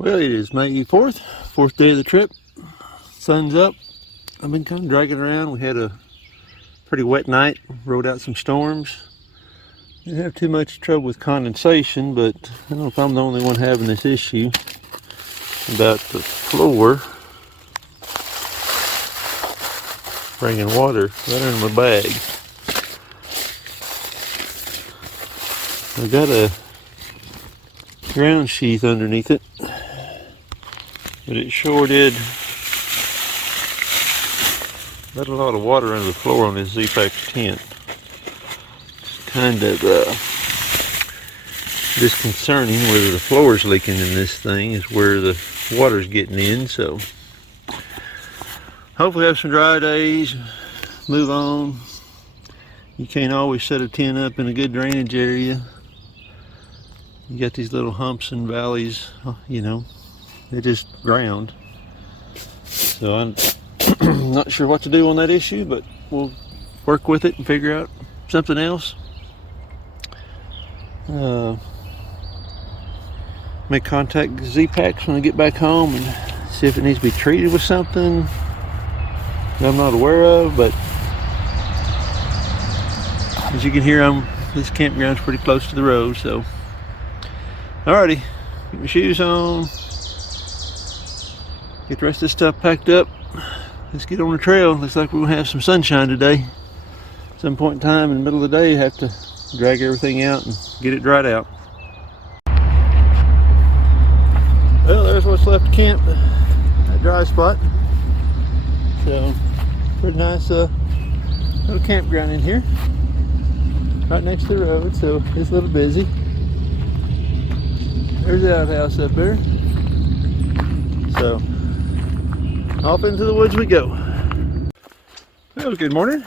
Well, it is May 4th, fourth day of the trip. Sun's up. I've been kind of dragging around. We had a pretty wet night, rode out some storms. Didn't have too much trouble with condensation, but I don't know if I'm the only one having this issue about the floor bringing water right into my bag. I got a ground sheath underneath it, but it sure did let a lot of water under the floor on this Z-Pack tent. It's kind of disconcerting. Whether the floor's leaking in this thing is where the water's getting in. So hopefully have some dry days, move on. You can't always set a tent up in a good drainage area. You got these little humps and valleys, you know, they're just ground. So I'm not sure what to do on that issue, but we'll work with it and figure out something else. Make contact with Z-Packs when I get back home and see if it needs to be treated with something that I'm not aware of. But as you can hear, this campground's pretty close to the road, so alrighty, get my shoes on, get the rest of this stuff packed up. Let's get on the trail. Looks like we're gonna have some sunshine today. At some point in time in the middle of the day, have to drag everything out and get it dried out. Well, there's what's left of camp, that dry spot. So, pretty nice little campground in here, right next to the road, so it's a little busy. There's the outhouse up there. So, off into the woods we go. Well, good morning.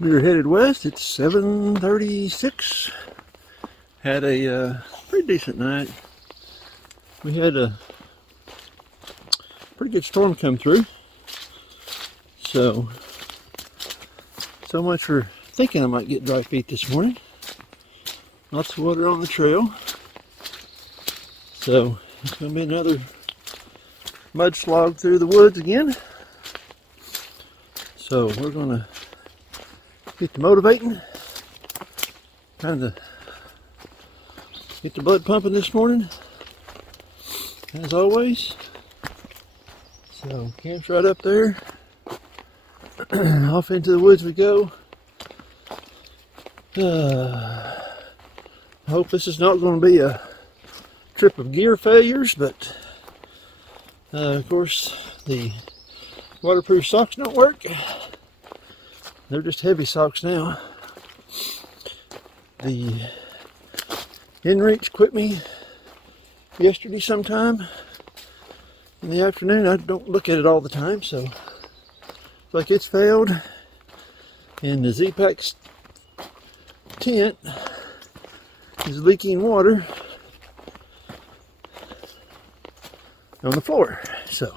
We're headed west. It's 7:36. Had a pretty decent night. We had a pretty good storm come through. So much for thinking I might get dry feet this morning. Lots of water on the trail. So it's going to be another mud slog through the woods again. So we're going to get to motivating. Kind of get the blood pumping this morning, as always. So camp's right up there. Off into the woods we go. I hope this is not going to be a trip of gear failures, but of course the waterproof socks don't work. They're just heavy socks now. The inReach quit me yesterday sometime in the afternoon. I don't look at it all the time, so it's like it's failed. And the Z-Pack's tent is leaking water on the floor. So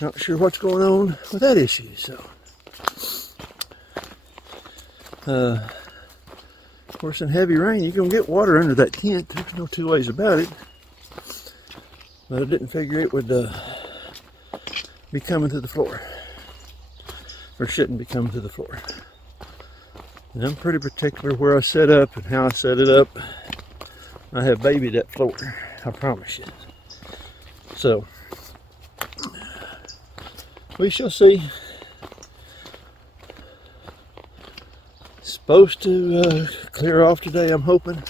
not sure what's going on with that issue. So of course, in heavy rain you're gonna get water under that tent. There's no two ways about it. But I didn't figure it would be coming to the floor, or shouldn't be coming to the floor. And I'm pretty particular where I set up and how I set it up. I have babied that floor, I promise you. So we shall see. Supposed to clear off today, I'm hoping.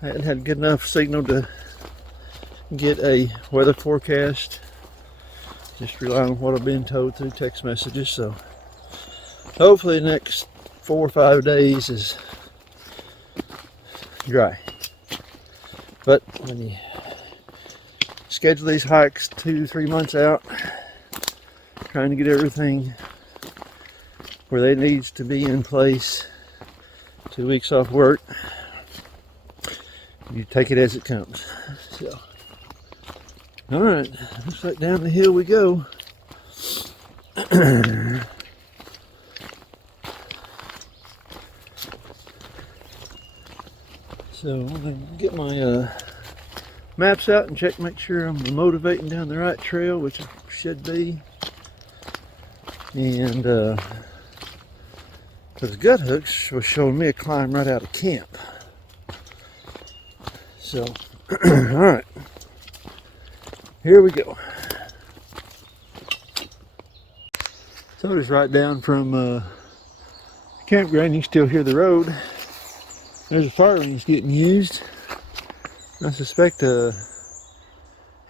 I hadn't had good enough signal to get a weather forecast. Just rely on what I've been told through text messages. So hopefully the next 4 or 5 days is dry. But when you schedule these hikes 2-3 months out, trying to get everything where they needs to be in place, 2 weeks off work, you take it as it comes. So alright, looks like down the hill we go. So I'm gonna get my maps out and check, make sure I'm motivating down the right trail, which I should be. And because Gut Hooks was showing me a climb right out of camp. So, alright, here we go. So just right down from campground, you can still hear the road. There's a fire range getting used. I suspect a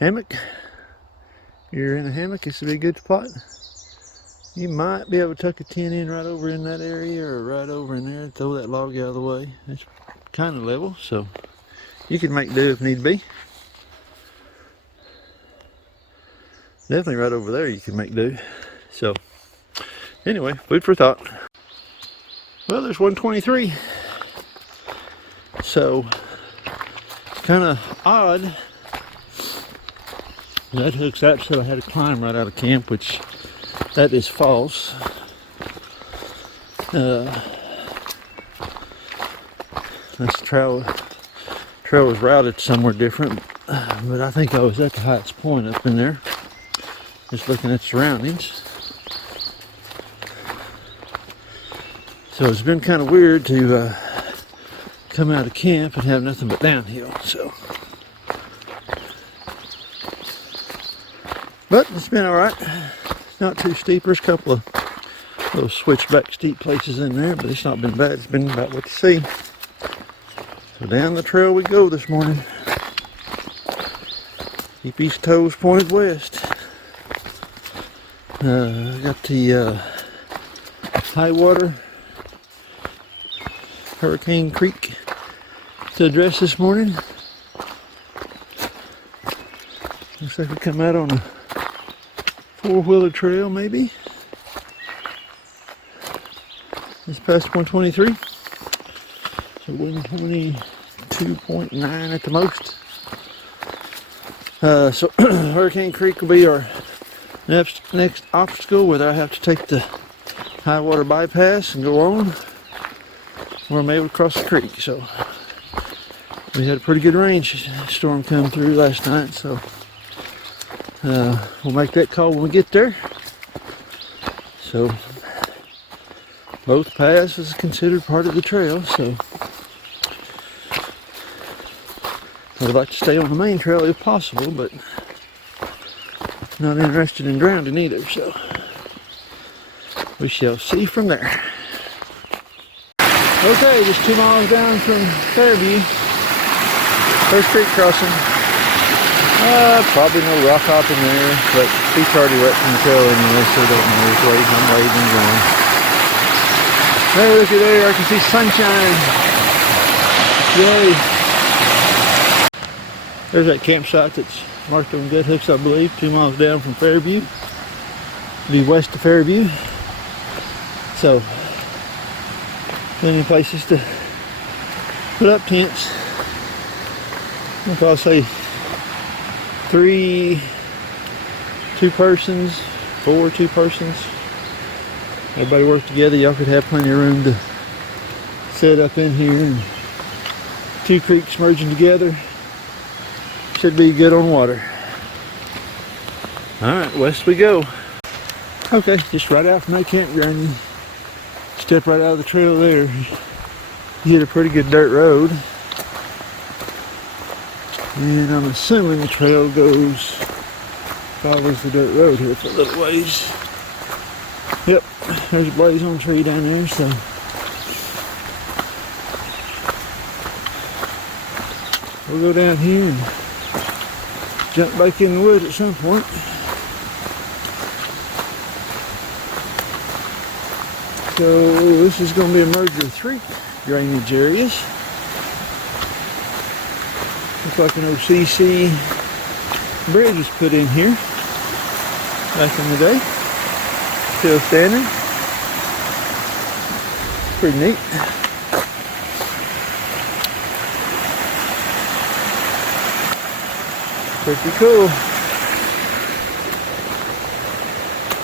hammock. If you're in a hammock, this would be a good spot. You might be able to tuck a tent in right over in that area or right over in there, throw that log out of the way. It's kind of level, so you can make do if need be. Definitely right over there you can make do. So anyway, food for thought. Well, there's 123. So it's kind of odd. That Hooks app said I had to climb right out of camp, which that is false. This trail was routed somewhere different, but I think I was at the highest point up in there, just looking at surroundings. So it's been kind of weird to come out of camp and have nothing but downhill. So, but it's been all right. Not too steep. There's a couple of little switchback steep places in there, but it's not been bad. It's been about what you see. So down the trail we go this morning. Keep these toes pointed west. I got the high water Hurricane Creek to address this morning. Looks like we come out on a four-wheeler trail, maybe. It's past 123. So 122.9 at the most. So Hurricane Creek will be our next obstacle, whether I have to take the high water bypass and go on, or I'm able to cross the creek. So we had a pretty good rain storm come through last night, so we'll make that call when we get there. So both paths is considered part of the trail, so I would like to stay on the main trail if possible, but not interested in drowning either, so we shall see from there. Okay, just 2 miles down from Fairview, first creek crossing. Probably no rock hopping there, but feet's already wet from the trail anyway, so I don't know which way I'm waving going. Hey, look at there, I can see sunshine. Yay. There's that campsite that's marked on Gut Hooks, I believe, 2 miles down from Fairview. Be west of Fairview. So, plenty of places to put up tents. If I'll say 3, 2 persons, 4, 2 persons. Everybody work together, y'all could have plenty of room to set up in here, and 2 creeks merging together. Should be good on water. Alright, west we go. Okay, just right out from that campground, you step right out of the trail there. You hit a pretty good dirt road. And I'm assuming the trail follows the dirt road here for a little ways. Yep, there's a blaze on tree down there, so we'll go down here and jump back in the woods at some point. So this is going to be a merger of 3 drainage areas. Looks like an OCC bridge was put in here back in the day. Still standing. Pretty neat. Pretty cool.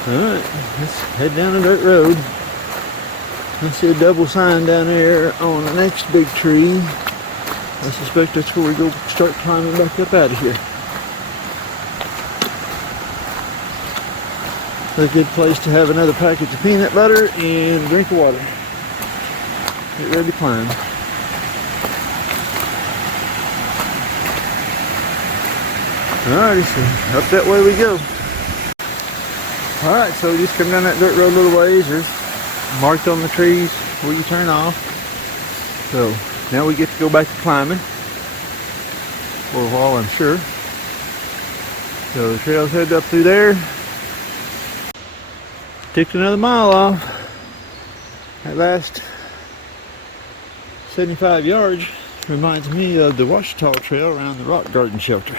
Alright, let's head down the dirt road. I see a double sign down there on the next big tree. I suspect that's where we go start climbing back up out of here. A good place to have another package of peanut butter and a drink of water. Get ready to climb. Alrighty, so up that way we go. Alright, so just come down that dirt road a little ways. There's marked on the trees where you turn off. So now we get to go back to climbing for a while, I'm sure. So the trail's headed up through there. Took another mile off. That last 75 yards reminds me of the Washita Trail around the Rock Garden Shelter.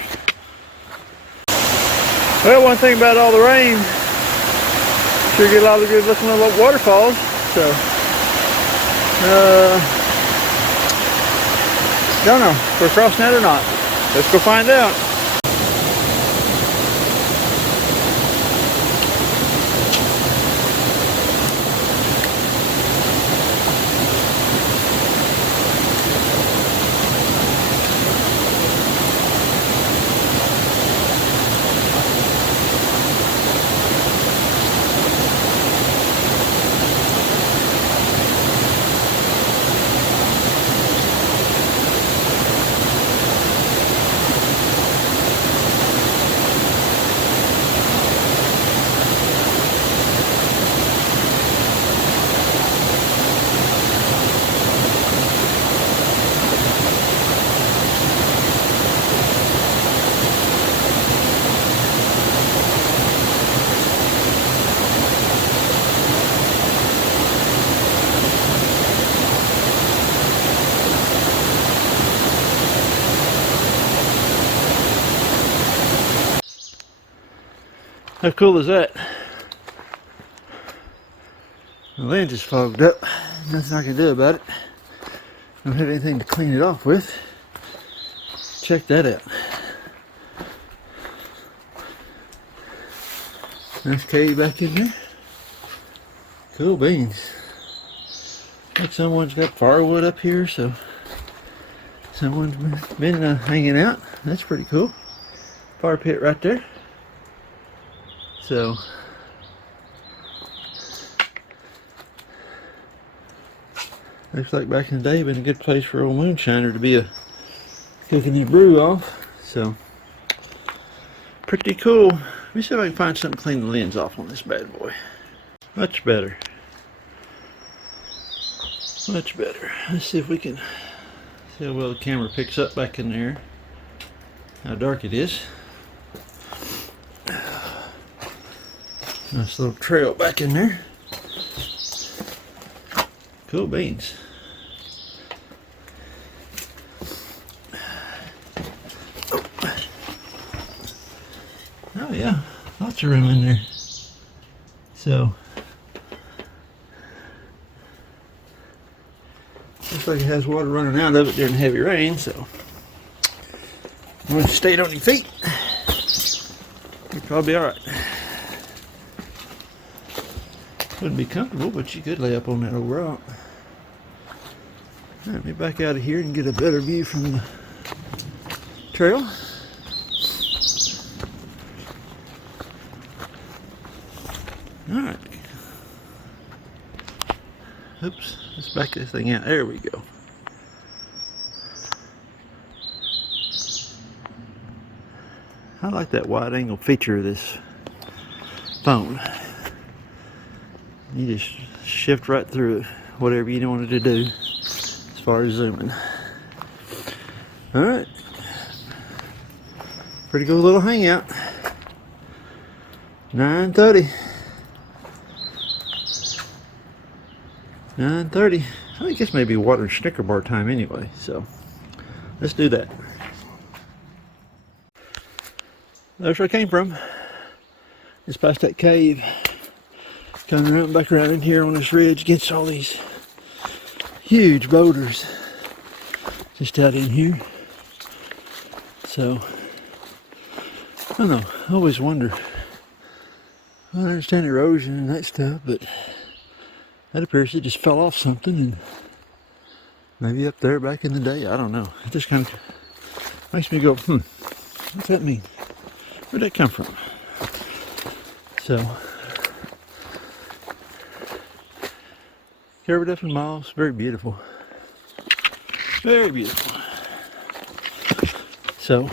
Well, one thing about all the rain, sure get a lot of good looking little waterfalls. So, don't know if we're crossing that or not. Let's go find out. How cool is that? The land is fogged up. Nothing I can do about it. Don't have anything to clean it off with. Check that out. Nice cave back in there. Cool beans. Like someone's got firewood up here, so someone's been hanging out. That's pretty cool. Fire pit right there. So, looks like back in the day, been a good place for old moonshiner to be cooking his brew off. So, pretty cool. Let me see if I can find something to clean the lens off on this bad boy. Much better. Much better. Let's see if we can see how well the camera picks up back in there. How dark it is. Nice little trail back in there. Cool beans. Oh yeah, lots of room in there. So, looks like it has water running out of it during heavy rain, so once you stayed on your feet, you'll probably be alright. Wouldn't be comfortable, but you could lay up on that old rock. Let me back out of here and get a better view from the trail. Alright. Oops, let's back this thing out. There we go. I like that wide angle feature of this phone. You just shift right through it, whatever you wanted to do as far as zooming. Alright. Pretty cool little hangout. 9:30. 9:30. I think this may be water and Snicker bar time anyway, so let's do that. There's where I came from. Just past that cave. Coming around back around in here on this ridge against all these huge boulders just out in here. So I don't know, I always wonder. I understand erosion and that stuff, but that appears it just fell off something and Maybe up there back in the day, I don't know. It just kind of makes me go, what's that mean? Where'd that come from? So, covered up in moss, very beautiful. Very beautiful. So,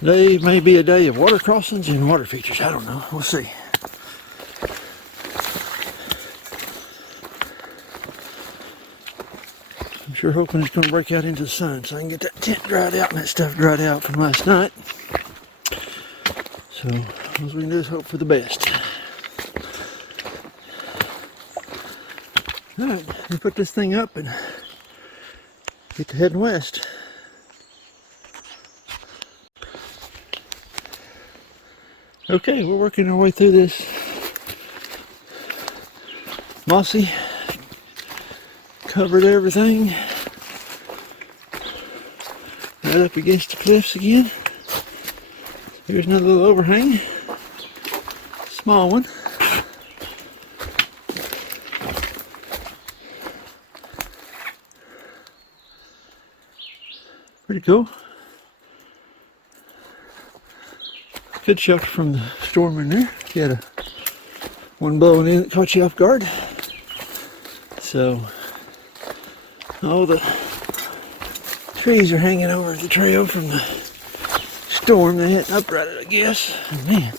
today may be a day of water crossings and water features. I don't know. We'll see. I'm sure hoping it's going to break out into the sun so I can get that tent dried out and that stuff dried out from last night. So, all we can do is hope for the best. Alright, we put this thing up and get to heading west. Okay, we're working our way through this mossy, covered everything. Right up against the cliffs again. Here's another little overhang. Small one. Pretty cool. Good shelter from the storm in there. You had one blowing in that caught you off guard. So, all the trees are hanging over the trail from the storm. They hadn't uprooted, I guess. And man.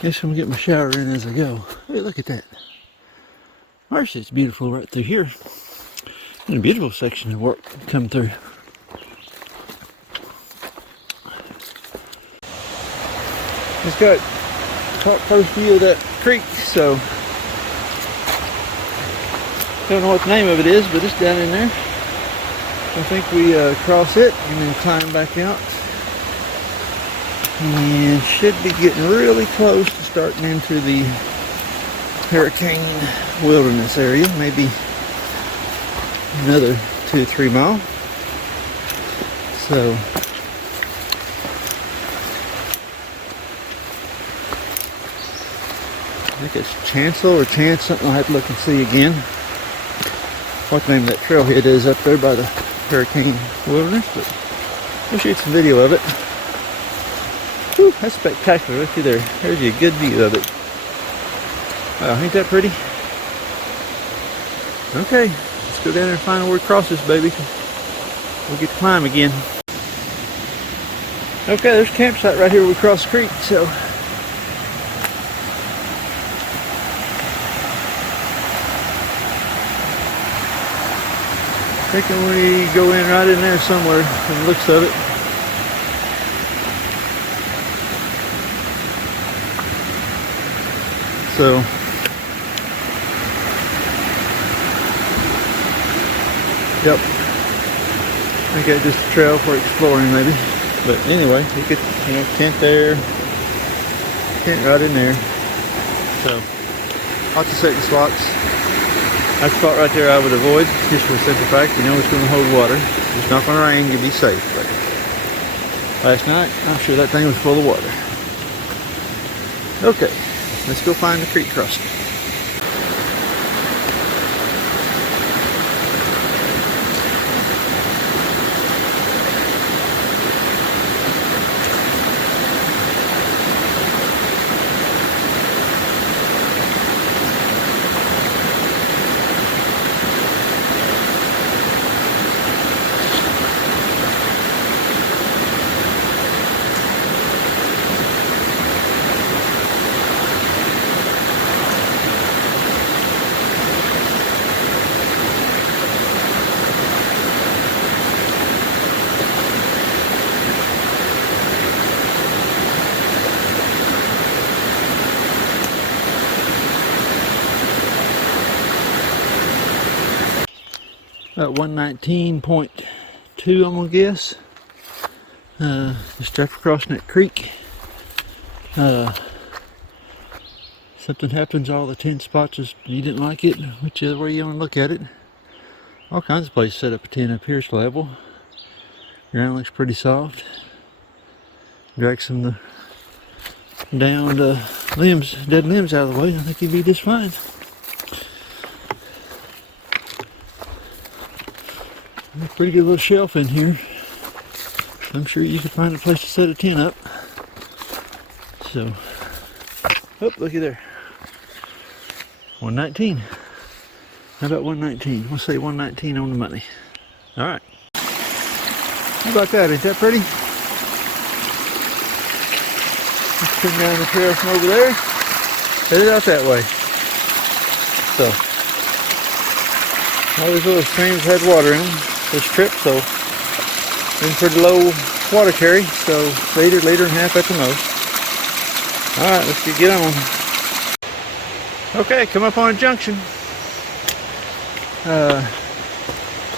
Guess I'm gonna get my shower in as I go. Hey, look at that. Actually, it's beautiful right through here. And a beautiful section of work come through. It's got top first view of that creek, so don't know what the name of it is, but it's down in there. I think we cross it and then climb back out. And should be getting really close to starting into the hurricane wilderness area. Maybe another 2-3 mile. So I think it's Chancellor or Chance, something I'll have to look and see again. What the name of that trailhead is up there by the hurricane wilderness, but we'll shoot some video of it. Whew, that's spectacular. Look at there. There's a good view of it. Wow, ain't that pretty? Okay, let's go down there and find out where we cross this baby. We'll get to climb again. Okay, there's a campsite right here where we cross the creek, so thinking we go in right in there somewhere from the looks of it. So yep, I think that's just a trail for exploring maybe. But anyway, we could, tent there, tent right in there. So lots of second spots. That spot right there I would avoid, just for the simple fact, it's going to hold water. It's not going to rain, you'll be safe. But last night, I'm sure that thing was full of water. Okay, let's go find the creek crossing. About 119.2, I'm gonna guess. Just after crossing that creek. Something happens, all the 10 spots is you didn't like it, whichever way you want to look at it. All kinds of places set up a tent up here, it's level. Ground looks pretty soft. Drag some of the downed limbs, dead limbs out of the way, I think he'd be just fine. A pretty good little shelf in here. I'm sure you could find a place to set a tent up. So, oh, looky there. 119. How about 119? We'll say 119 on the money. All right. How about that? Ain't that pretty? Let's come down the trail from over there. Headed out that way. So, all these little streams had water in them this trip, so been pretty low water carry, so liter and a half at the most. All right, let's get on. Okay, come up on a junction.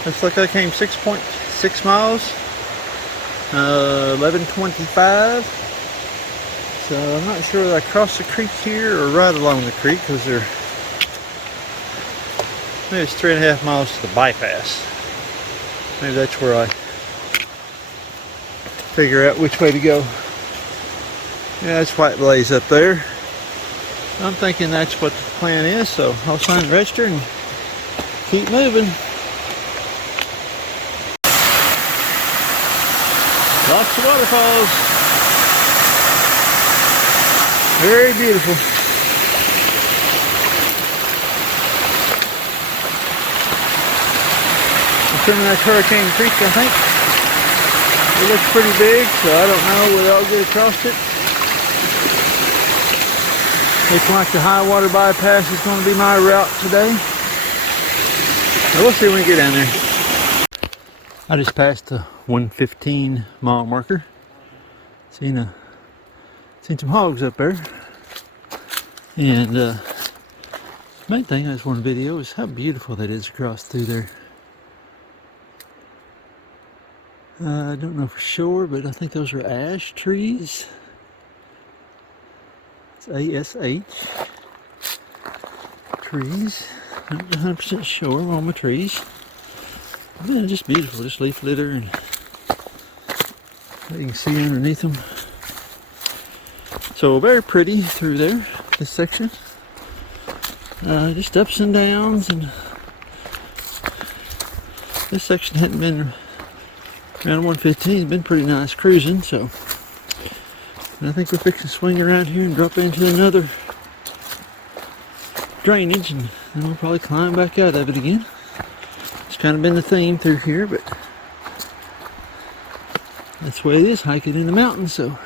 Looks like I came 6.6 miles, 11:25. So I'm not sure whether I crossed the creek here or right along the creek, because maybe it's 3.5 miles to the bypass. Maybe that's where I figure out which way to go. Yeah, that's White Blaze up there. I'm thinking that's what the plan is, so I'll sign and register and keep moving. Lots of waterfalls. Very beautiful. Assuming that's Hurricane Creek, I think. It looks pretty big, so I don't know whether I'll get across it. Looks like the high water bypass is going to be my route today. Now we'll see when we get down there. I just passed the 115 mile marker. Seen some hogs up there. And the main thing I just want to video is how beautiful that is across through there. I don't know for sure, but I think those are ash trees. It's ASH trees. Not 100% sure on my trees. Yeah, just beautiful, just leaf litter, and you can see underneath them. So very pretty through there, this section. Just ups and downs, and this section hadn't been around 115, been pretty nice cruising, so I think we're fixing to swing around here and drop into another drainage, and then we'll probably climb back out of it again. It's kind of been the theme through here, but that's the way it is, hiking in the mountains, so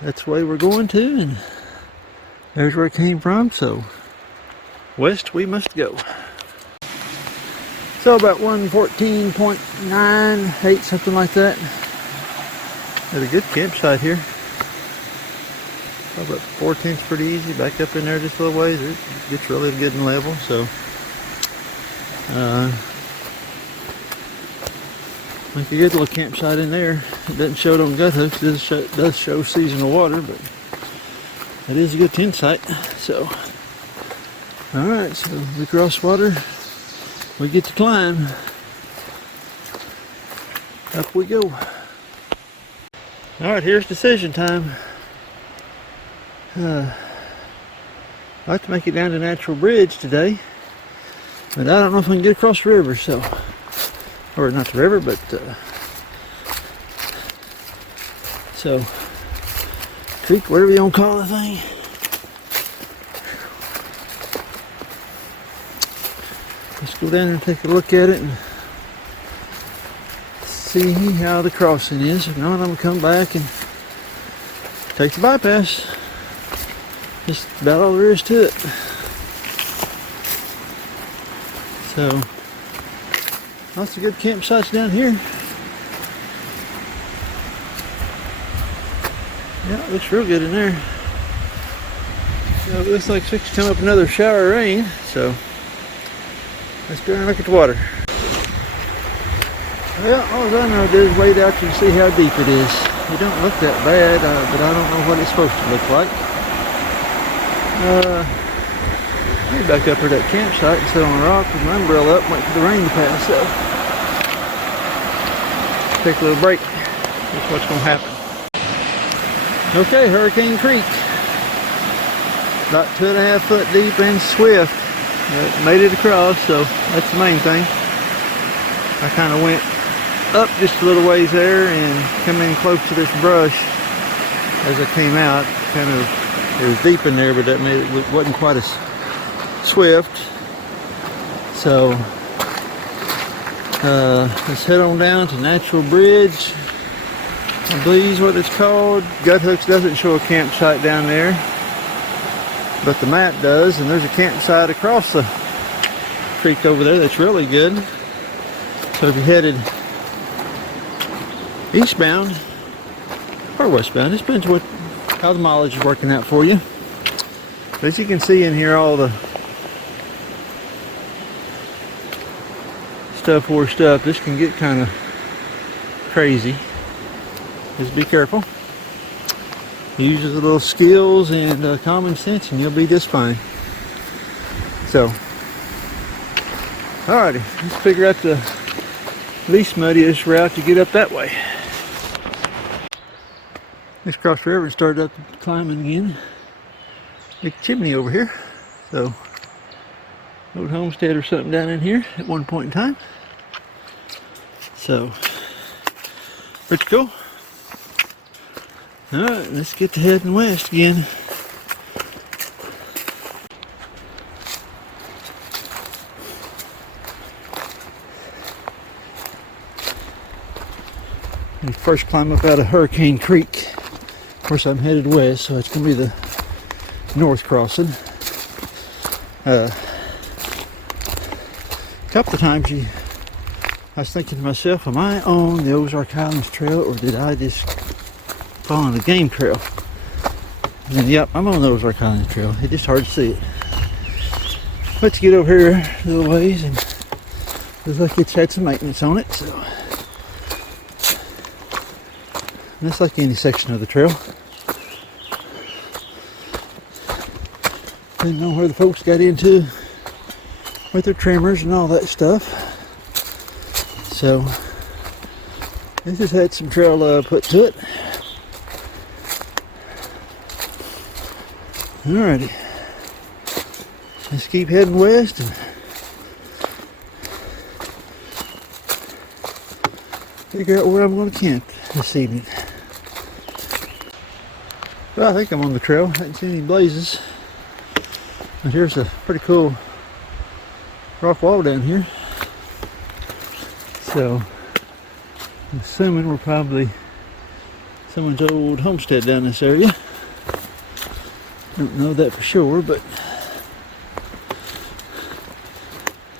that's the way we're going to, and there's where it came from, so west we must go. So about 114.98, something like that. Got a good campsite here. About 4 tenths pretty easy. Back up in there just a little ways. It gets really good and level. So like a good little campsite in there. It doesn't show it on gut hooks. It does show seasonal water, but it is a good tent site. So alright, so we cross water. We get to climb. Up we go. Alright, here's decision time. I'd like to make it down to Natural Bridge today, but I don't know if I can get across the river, so, or not the river, but so creek, whatever you want to call the thing. Let's go down and take a look at it and see how the crossing is. If not, I'm going to come back and take the bypass. Just about all there is to it. So, lots of good campsites down here. Yeah, it looks real good in there. So it looks like it's fixing to come up another shower of rain, so let's go and look at the water. Well, all I know is wait out and see how deep it is. It don't look that bad, but I don't know what it's supposed to look like. Maybe back up to that campsite and sit on a rock with my umbrella up and wait for the rain to pass. So, take a little break. That's what's going to happen. Okay, Hurricane Creek. About 2.5 foot deep and swift. But made it across, so that's the main thing. I kind of went up just a little ways there and come in close to this brush as I came out. Kind of, it was deep in there, but that made it wasn't quite as swift. So let's head on down to Natural Bridge. I believe is what it's called. Gut Hooks doesn't show a campsite down there, but the map does, and there's a campsite across the creek over there that's really good. So if you're headed eastbound or westbound, it depends how the mileage is working out for you. But as you can see in here, all the stuff washed up. This can get kind of crazy. Just be careful. Use a little skills and common sense, and you'll be just fine. So, alrighty, let's figure out the least muddiest route to get up that way. Let's cross the river and start up climbing again. Big chimney over here. So, old homestead or something down in here at one point in time. So, pretty cool. Alright, let's get to heading west again. We first climb up out of Hurricane Creek. Of course, I'm headed west, so it's going to be the north crossing. A couple of times I was thinking to myself, am I on the Ozark Highlands trail, or did I just fall on the game trail? And yep, I'm on the Ozark Highlands trail. It's just hard to see it. Let's get over here a little ways, and looks like it's had some maintenance on it. So that's like any section of the trail. Didn't know where the folks got into with their trimmers and all that stuff. So this has had some trail put to it. Alrighty, let's keep heading west and figure out where I'm going to camp this evening. Well, I think I'm on the trail. I haven't seen any blazes. But here's a pretty cool rock wall down here. So I'm assuming we're probably someone's old homestead down this area. Don't know that for sure, but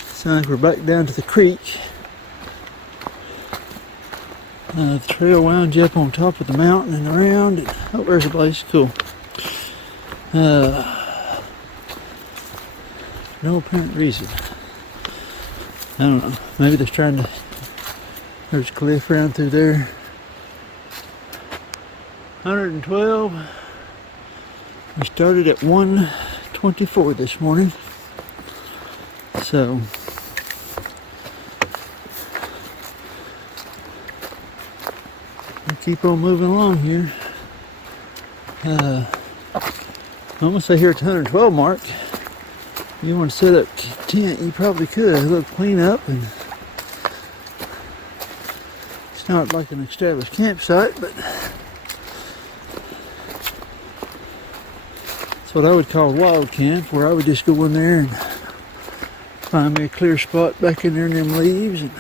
sounds like we're back down to the creek. The trail winds you up on top of the mountain and around. And, oh, there's a place. Cool. No apparent reason. I don't know. Maybe they're trying to. There's a cliff around through there. 112. We started at 124 this morning. So we'll keep on moving along here. I'm gonna say here at the 112 mark. If you want to set up tent, you probably could. A little clean up, and it's not like an established campsite, but it's what I would call wild camp, where I would just go in there and find me a clear spot back in there in them leaves and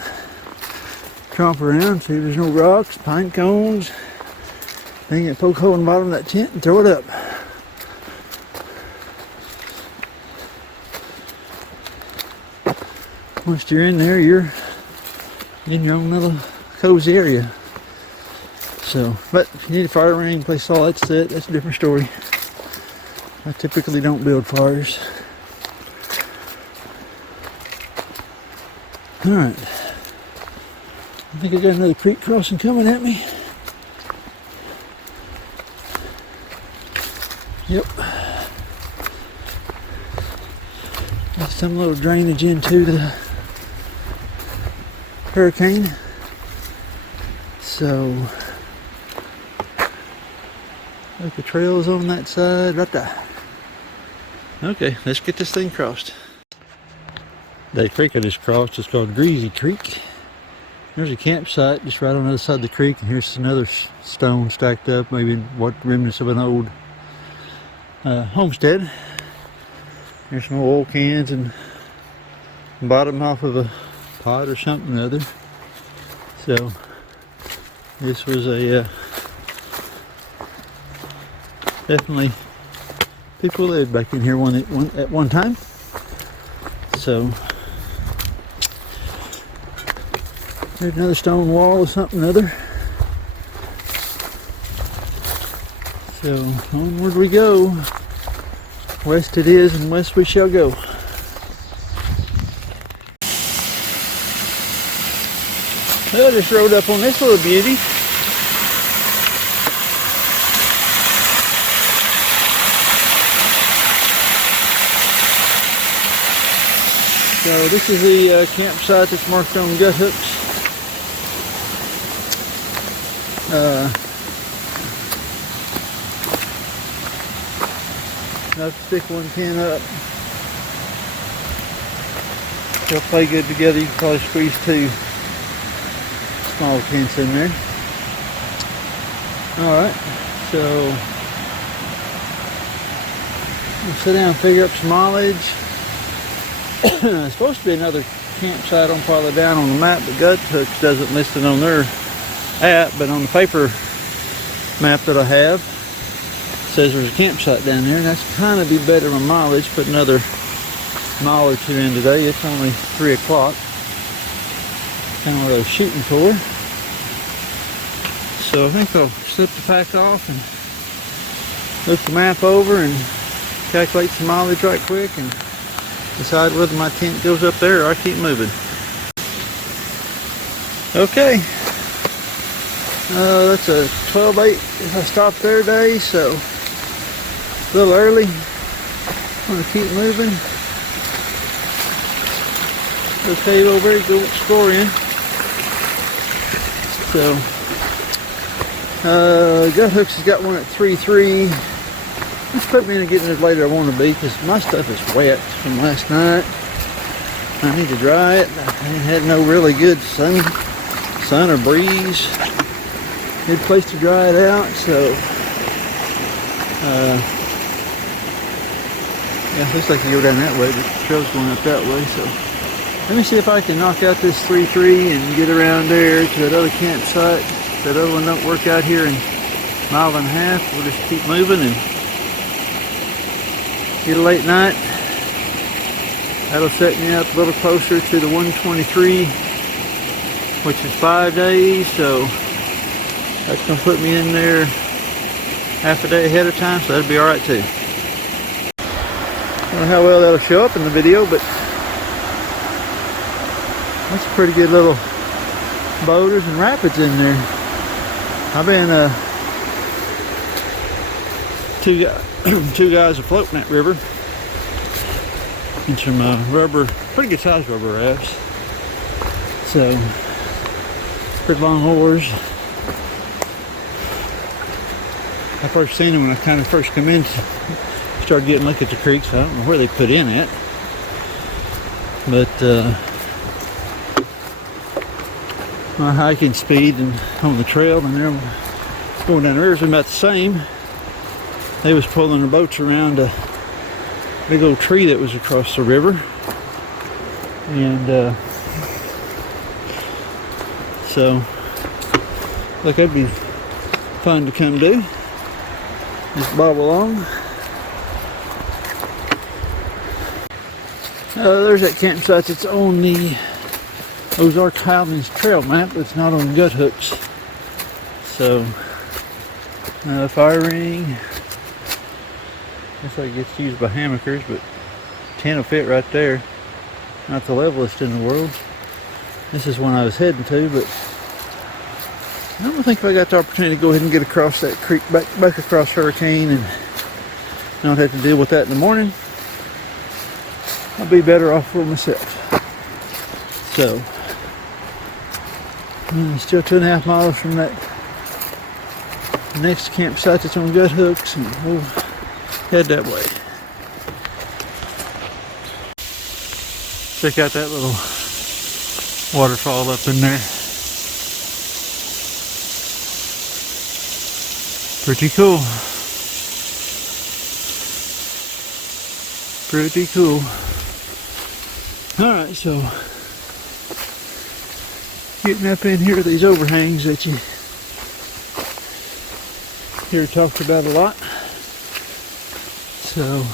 tromp around, see if there's no rocks, pine cones, then get poke a hole in the bottom of that tent and throw it up. Once you're in there, you're in your own little cozy area. So, but if you need a fire ring, place all that set, that's a different story. I typically don't build fires. Alright. I think I got another creek crossing coming at me. Yep. There's some little drainage into the hurricane. So Like the trail's on that side, right there. Okay, let's get this thing crossed. That creek I just crossed is called Greasy Creek. There's a campsite just right on the other side of the creek, and here's another stone stacked up, maybe what remnants of an old homestead. There's some oil cans and bottom off of a pot or something or other. So this was a definitely people lived back in here at one time. So there's another stone wall or something or other. So onward we go. West it is, and west we shall go. Well, I just rode up on this little beauty. So this is the campsite that's marked on gut hooks. Enough to stick one pin up. They'll play good together. You can probably squeeze two small pins in there. Alright, so we'll sit down and figure up some mileage. It's supposed to be another campsite on farther down on the map, but Gut Hooks doesn't list it on their app, but on the paper map that I have, says there's a campsite down there, and that's kind of be better on mileage. Put another mile or two in today. It's only 3 o'clock. Kind of what I was shooting for. So I think I'll slip the pack off and look the map over and calculate some mileage right quick and decide whether my tent goes up there or I keep moving. Okay. That's a 12:08 if I stop there day, so a little early. I'm going to keep moving. Okay, well, very good exploring. So, Gut Hooks has got one at 3.3. Just put me in getting as late as I want to be because my stuff is wet from last night. I need to dry it. I ain't had no really good sun or breeze. Good place to dry it out, so yeah, looks like you go down that way, but the trail's going up that way, so let me see if I can knock out this 3.3 and get around there to that other campsite. If that other one don't work out here in a mile and a half, we'll just keep moving and get a late night. That'll set me up a little closer to the 123, which is 5 days, so that's going to put me in there half a day ahead of time, so that'll be alright too. I don't know how well that'll show up in the video, but that's a pretty good little boulders and rapids in there. I've been two guys are floating that river in some rubber, pretty good sized rubber rafts. So pretty long oars. I first seen them when I kind of first come in, started getting a look at the creek, so I don't know where they put in at. But my hiking speed and on the trail and them going down the river is about the same. They was pulling their boats around a big old tree that was across the river, and so look, that'd be fun to come do. Just bob along. There's that campsite that's on the Ozark Highlands trail map, but it's not on Gut Hooks. So, fire ring. Looks like it gets used by hammockers, but tent will fit right there. Not the levelest in the world. This is one I was heading to, but I don't think if I got the opportunity to go ahead and get across that creek, back across Hurricane, and not have to deal with that in the morning, I'll be better off for myself. So, still 2.5 miles from that the next campsite that's on gut hooks, and we'll head that way. Check out that little waterfall up in there. Pretty cool. Pretty cool. Alright, so getting up in here, these overhangs that you hear talked about a lot. So,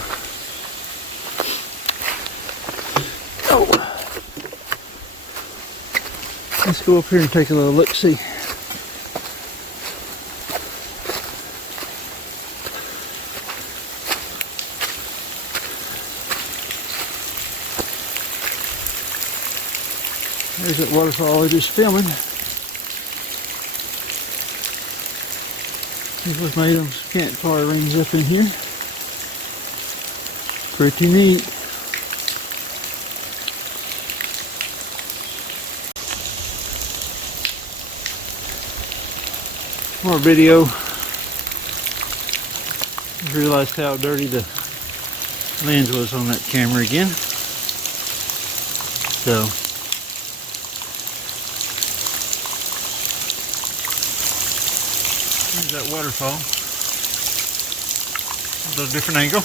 let's go up here and take a little look-see. There's that waterfall I was just filming. It was made of campfire rings up in here. Pretty neat. More video. Realized how dirty the lens was on that camera again. So there's that waterfall. A little different angle.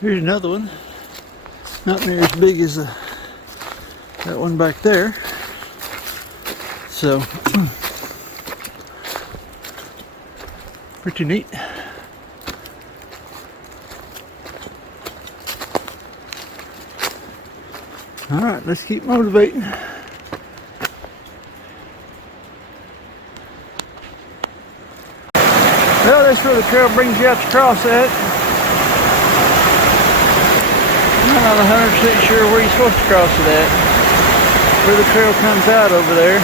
Here's another one. Not near as big as that one back there. So pretty neat. All right, let's keep motivating. Well, that's where the trail brings you out to cross at. I'm not 100% sure where you're supposed to cross it at. Where the trail comes out over there.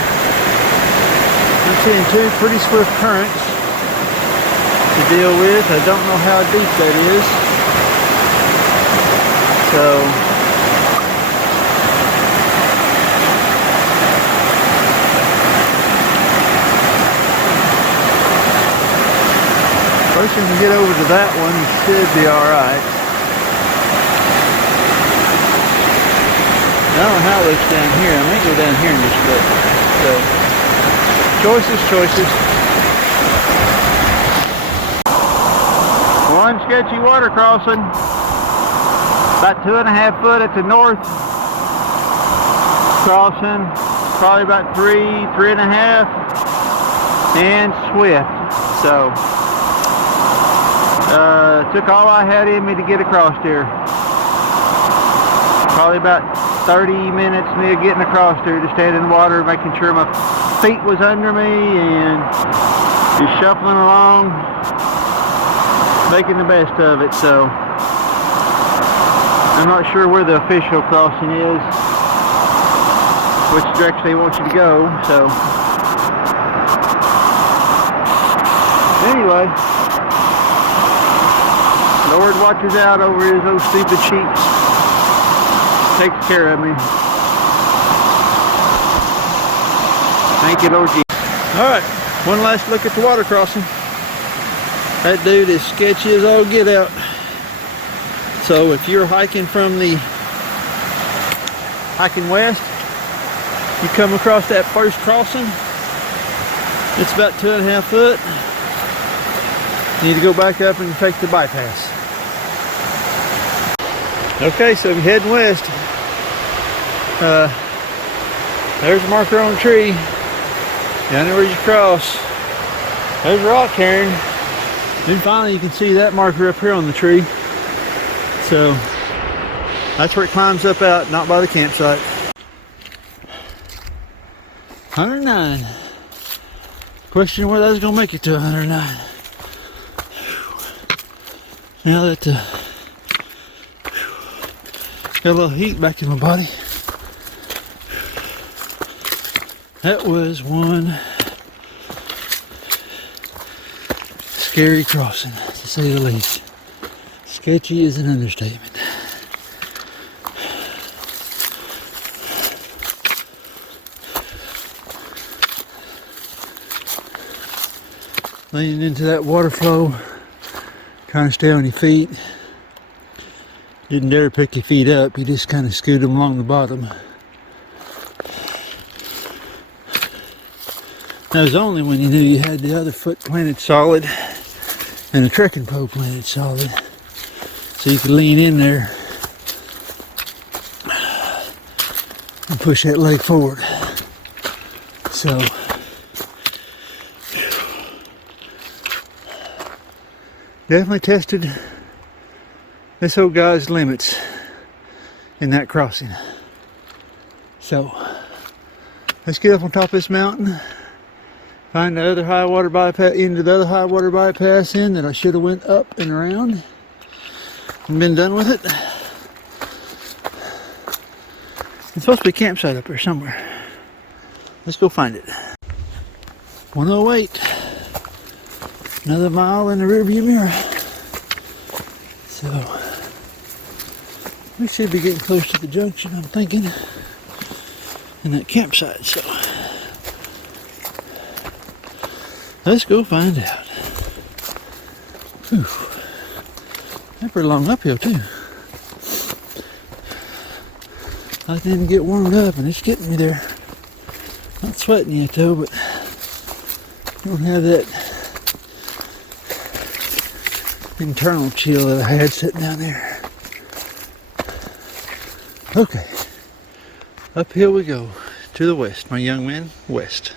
I'm seeing two pretty swift currents to deal with. I don't know how deep that is. So once you can get over to that one, you should be alright. I don't know how it looks down here. I may go down here in just a bit. So, choices. One sketchy water crossing. About 2.5 foot at the north crossing. Probably about 3.5. And swift. So, took all I had in me to get across here. Probably about 30 minutes me getting across there to stand in the water, making sure my feet was under me and just shuffling along, making the best of it. So I'm not sure where the official crossing is, which direction they want you to go. So anyway, Lord watches out over those stupid sheep. Takes care of me. Thank you, Lord Jesus. Alright, one last look at the water crossing. That dude is sketchy as all get out. So if you're hiking from the west, you come across that first crossing. It's about 2.5 foot. You need to go back up and take the bypass. Okay, so if you're heading west, there's a marker on the tree. Down there where you cross, there's a rock cairn. Then finally you can see that marker up here on the tree. So that's where it climbs up out, not by the campsite. 109. Question whether that's gonna make it to 109. Now that got a little heat back in my body. That was one scary crossing, to say the least. Sketchy is an understatement. leaning into that water flow, trying to stay on your feet. Didn't dare pick your feet up, you just kind of scoot them along the bottom. That was only when you knew you had the other foot planted solid and the trekking pole planted solid, so you could lean in there and push that leg forward. So definitely tested this old guy's limits in that crossing. So let's get up on top of this mountain, find the other high water bypass, into the other high water bypass in that I should have went up and around and been done with it. There's supposed to be a campsite up there somewhere. Let's go find it. 108. Another mile in the rearview mirror. So we should be getting close to the junction, I'm thinking, in that campsite. So let's go find out. Whew. That's pretty long uphill too. I didn't get warmed up and it's getting me there. Not sweating yet though, but don't have that internal chill that I had sitting down there. Okay, uphill we go to the west, my young man, west.